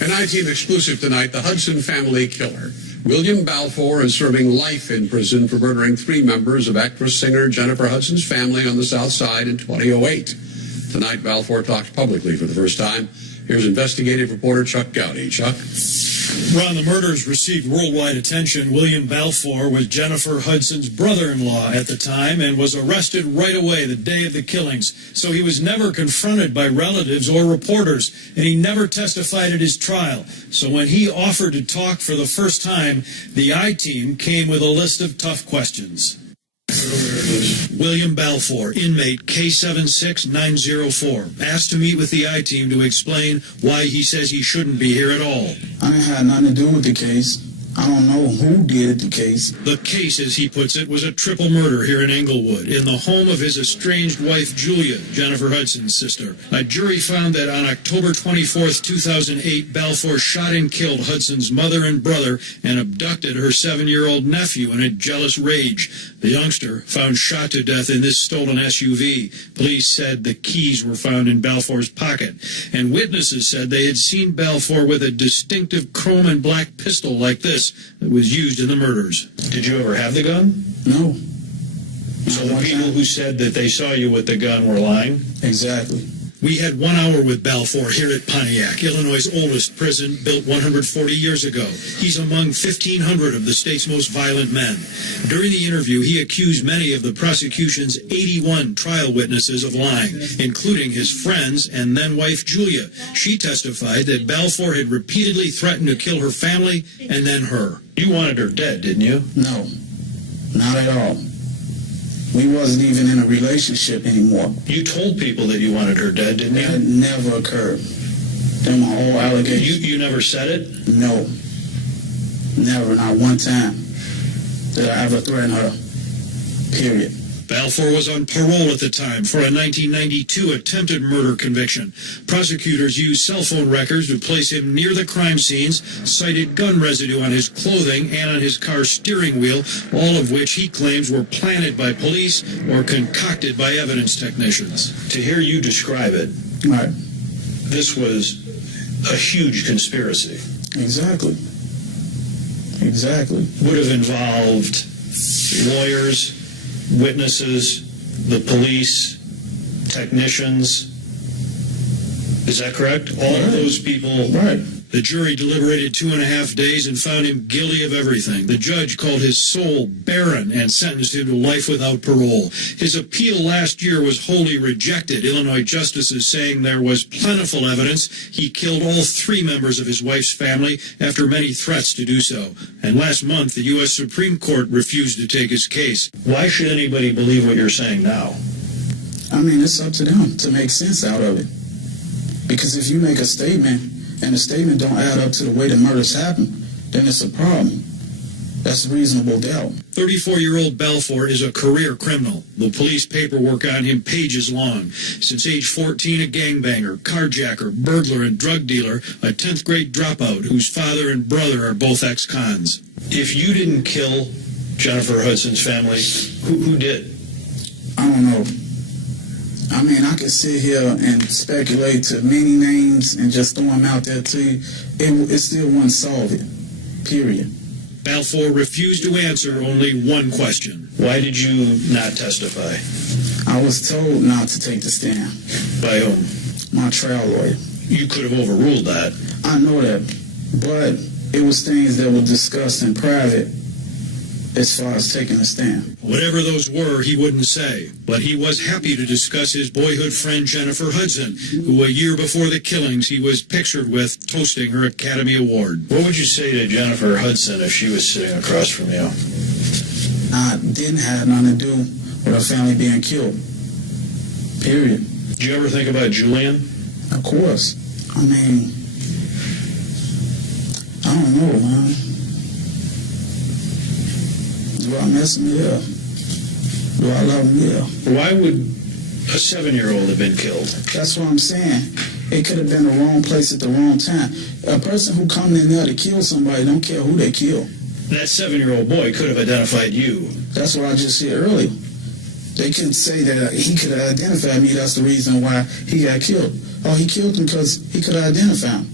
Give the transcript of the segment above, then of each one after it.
An I-Team exclusive tonight, the Hudson family killer. William Balfour is serving life in prison for murdering 3 members of actress-singer Jennifer Hudson's family on the South Side in 2008. Tonight, Balfour talked publicly for the first time. Here's investigative reporter Chuck Gowdy. Chuck? Ron, the murders received worldwide attention. William Balfour was Jennifer Hudson's brother-in-law at the time and was arrested right away the day of the killings. So he was never confronted by relatives or reporters, and he never testified at his trial. So when he offered to talk for the first time, the I-Team came with a list of tough questions. William Balfour, inmate K76904, asked to meet with the I-Team to explain why he says he shouldn't be here at all. I didn't have nothing to do with the case. I don't know who did the case. The case, as he puts it, was a triple murder here in Englewood, in the home of his estranged wife, Julia, Jennifer Hudson's sister. A jury found that on October 24th, 2008, Balfour shot and killed Hudson's mother and brother and abducted her 7-year-old nephew in a jealous rage. The youngster found shot to death in this stolen SUV. Police said the keys were found in Balfour's pocket, and witnesses said they had seen Balfour with a distinctive chrome and black pistol like this that was used in the murders. Did you ever have the gun? No. So the people who said that they saw you with the gun were lying? Exactly. We had 1 hour with Balfour here at Pontiac, Illinois' oldest prison, built 140 years ago. He's among 1,500 of the state's most violent men. During the interview, he accused many of the prosecution's 81 trial witnesses of lying, including his friends and then-wife Julia. She testified that Balfour had repeatedly threatened to kill her family and then her. You wanted her dead, didn't you? No, not at all. We wasn't even in a relationship anymore. You told people that you wanted her dead, didn't you? That never occurred. They're my whole allegations. You never said it? No. Never, not one time did I ever threaten her. Period. Balfour was on parole at the time for a 1992 attempted murder conviction. Prosecutors used cell phone records to place him near the crime scenes, cited gun residue on his clothing and on his car's steering wheel, all of which he claims were planted by police or concocted by evidence technicians. To hear you describe it, Right. this was a huge conspiracy. Exactly. Exactly. Would have involved lawyers, witnesses, the police, technicians. Is that correct? All of those people. Right. The jury deliberated 2.5 days and found him guilty of everything. The judge called his soul barren and sentenced him to life without parole. His appeal last year was wholly rejected, Illinois justices saying there was plentiful evidence he killed all 3 members of his wife's family after many threats to do so. And last month, the U.S. Supreme Court refused to take his case. Why should anybody believe what you're saying now? I mean, it's up to them to make sense out of it. Because if you make a statement and the statement don't add up to the way the murders happen, then it's a problem. That's reasonable doubt. 34-year-old Balfour is a career criminal. The police paperwork on him pages long. Since age 14, a gangbanger, carjacker, burglar, and drug dealer, a 10th grade dropout whose father and brother are both ex-cons. If you didn't kill Jennifer Hudson's family, who did? I don't know. I mean, I could sit here and speculate to many names and just throw them out there to you. It still wouldn't solve it. Period. Balfour refused to answer only one question. Why did you not testify? I was told not to take the stand. By whom? My trial lawyer. You could have overruled that. I know that. But it was things that were discussed in private as far as taking a stand. Whatever those were, he wouldn't say. But he was happy to discuss his boyhood friend Jennifer Hudson, who a year before the killings he was pictured with toasting her Academy Award. What would you say to Jennifer Hudson if she was sitting across from you? I didn't have nothing to do with her family being killed. Period. Did you ever think about Julian? Of course. I mean, I don't know, man. Do I miss him? Yeah. Do I love him? Yeah. Why would a 7-year-old have been killed? That's what I'm saying. It could have been the wrong place at the wrong time. A person who come in there to kill somebody don't care who they kill. That 7-year-old boy could have identified you. That's what I just said earlier. They could say that he could have identified me. That's the reason why he got killed. Oh, he killed him because he could identify him.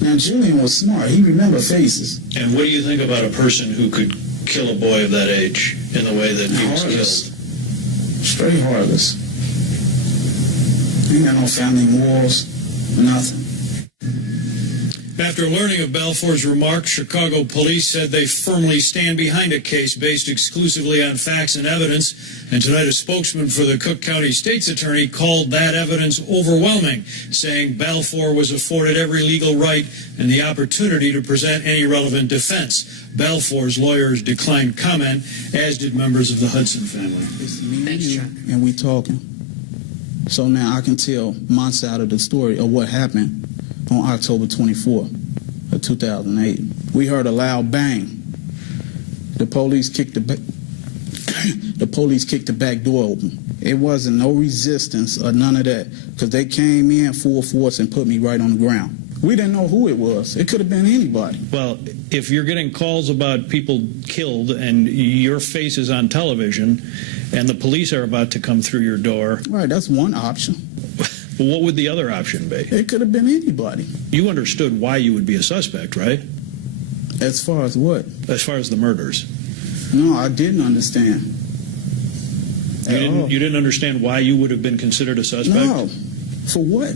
Now, Julian was smart. He remembered faces. And what do you think about a person who could kill a boy of that age in the way that he was Heartless. killed? Straight heartless. Ain't got no family morals, nothing. After learning of Balfour's remarks, Chicago police said they firmly stand behind a case based exclusively on facts and evidence. And tonight, a spokesman for the Cook County State's Attorney called that evidence overwhelming, saying Balfour was afforded every legal right and the opportunity to present any relevant defense. Balfour's lawyers declined comment, as did members of the Hudson family. It's me and you, and we talking. So now I can tell my side of the story of what happened on October 24th of 2008. We heard a loud bang. The police kicked the back door open. It wasn't no resistance or none of that, because they came in full force and put me right on the ground. We didn't know who it was. It could have been anybody. Well, if you're getting calls about people killed and your face is on television and the police are about to come through your door, Right, that's one option. what would the other option be? It could have been anybody. You understood why you would be a suspect, right? As far as what? As far as the murders. No, I didn't understand. You didn't understand why you would have been considered a suspect? No. For what?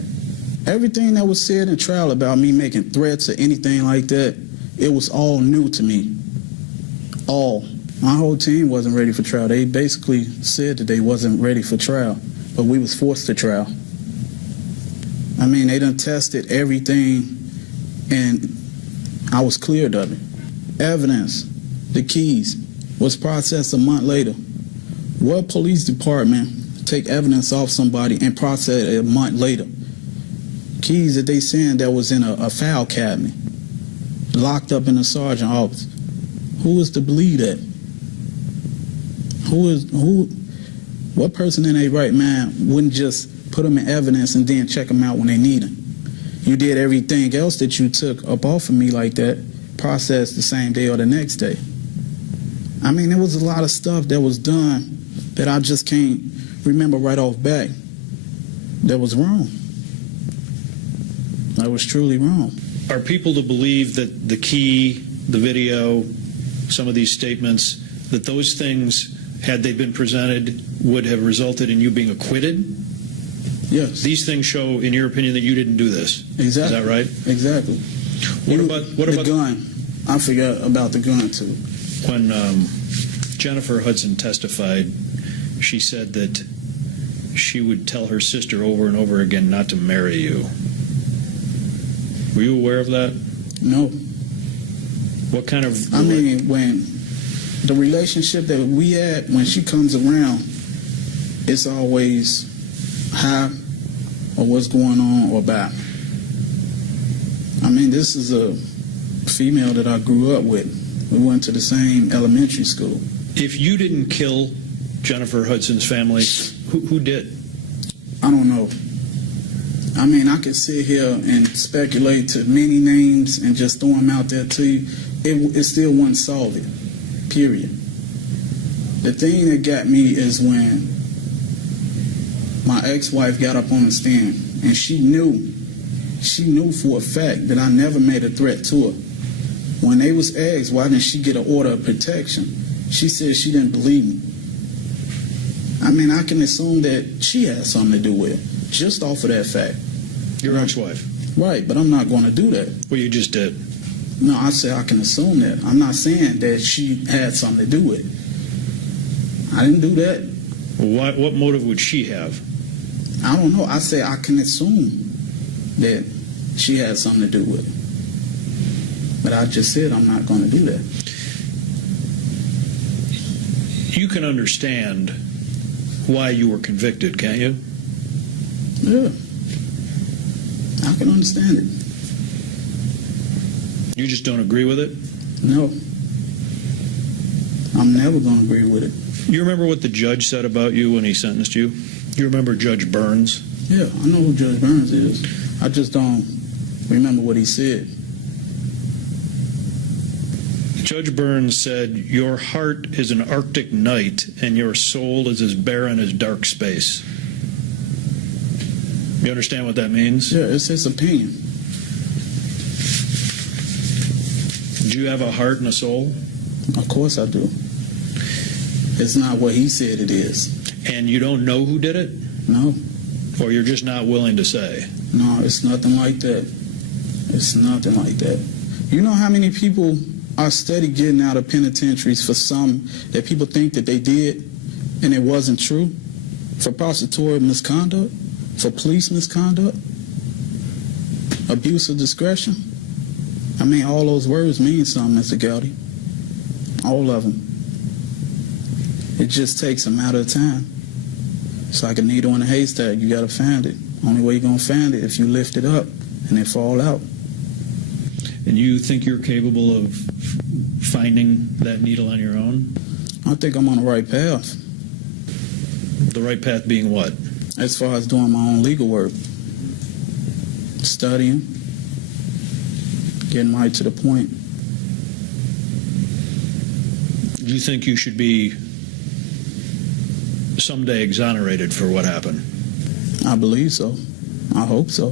Everything that was said in trial about me making threats or anything like that, it was all new to me. All. My whole team wasn't ready for trial. They basically said that they wasn't ready for trial, but we was forced to trial. I mean, they done tested everything, and I was cleared of it. Evidence, the keys, was processed a month later. What police department take evidence off somebody and process it a month later? Keys that they saying that was in a file cabinet, locked up in the sergeant's office. Who is to believe that? What person in their right mind wouldn't just put them in evidence and then check them out when they need them? You did everything else that you took up off of me like that, processed the same day or the next day. I mean, there was a lot of stuff that was done that I just can't remember right off back that was wrong. That was truly wrong. Are people to believe that the key, the video, some of these statements, that those things, had they been presented, would have resulted in you being acquitted? Yes. These things show, in your opinion, that you didn't do this. Exactly. Is that right? Exactly. What about the gun? I forgot about the gun too. When Jennifer Hudson testified, she said that she would tell her sister over and over again not to marry you. Were you aware of that? No. What kind of... I mean, when the relationship that we had, when she comes around, it's always hi or what's going on or bye. I mean, this is a female that I grew up with. We went to the same elementary school. If you didn't kill Jennifer Hudson's family, who did? I don't know. I mean, I could sit here and speculate to many names and just throw them out there to you. It still wouldn't solve it, period. The thing that got me is when my ex-wife got up on the stand and she knew for a fact that I never made a threat to her. When they was asked why didn't she get an order of protection, she said she didn't believe me. I mean, I can assume that she had something to do with it, just off of that fact. Your ex-wife? Right, but I'm not going to do that. Well, you just did. No, I say I can assume that. I'm not saying that she had something to do with it. I didn't do that. Well, what motive would she have? I don't know. I say I can assume that she had something to do with it. But I just said I'm not going to do that. You can understand why you were convicted, can't you? Yeah. I can understand it. You just don't agree with it? No. I'm never going to agree with it. You remember what the judge said about you when he sentenced you? You remember Judge Burns? Yeah, I know who Judge Burns is. I just don't remember what he said. Judge Burns said, "Your heart is an Arctic night, and your soul is as barren as dark space." You understand what that means? Yeah, it's his opinion. Did you have a heart and a soul? Of course I do. It's not what he said it is. And you don't know who did it? No. Or you're just not willing to say? No, it's nothing like that. It's nothing like that. You know how many people are steady getting out of penitentiaries for some that people think that they did and it wasn't true? For prosecutorial misconduct? For police misconduct? Abuse of discretion? I mean, all those words mean something, Mr. Gowdy. All of them. It just takes a matter of time. It's like a needle in a haystack. You got to find it. Only way you're going to find it if you lift it up and it fall out. And you think you're capable of finding that needle on your own? I think I'm on the right path. The right path being what? As far as doing my own legal work. Studying. Getting right to the point. Do you think you should be someday exonerated for what happened? I believe so. I hope so.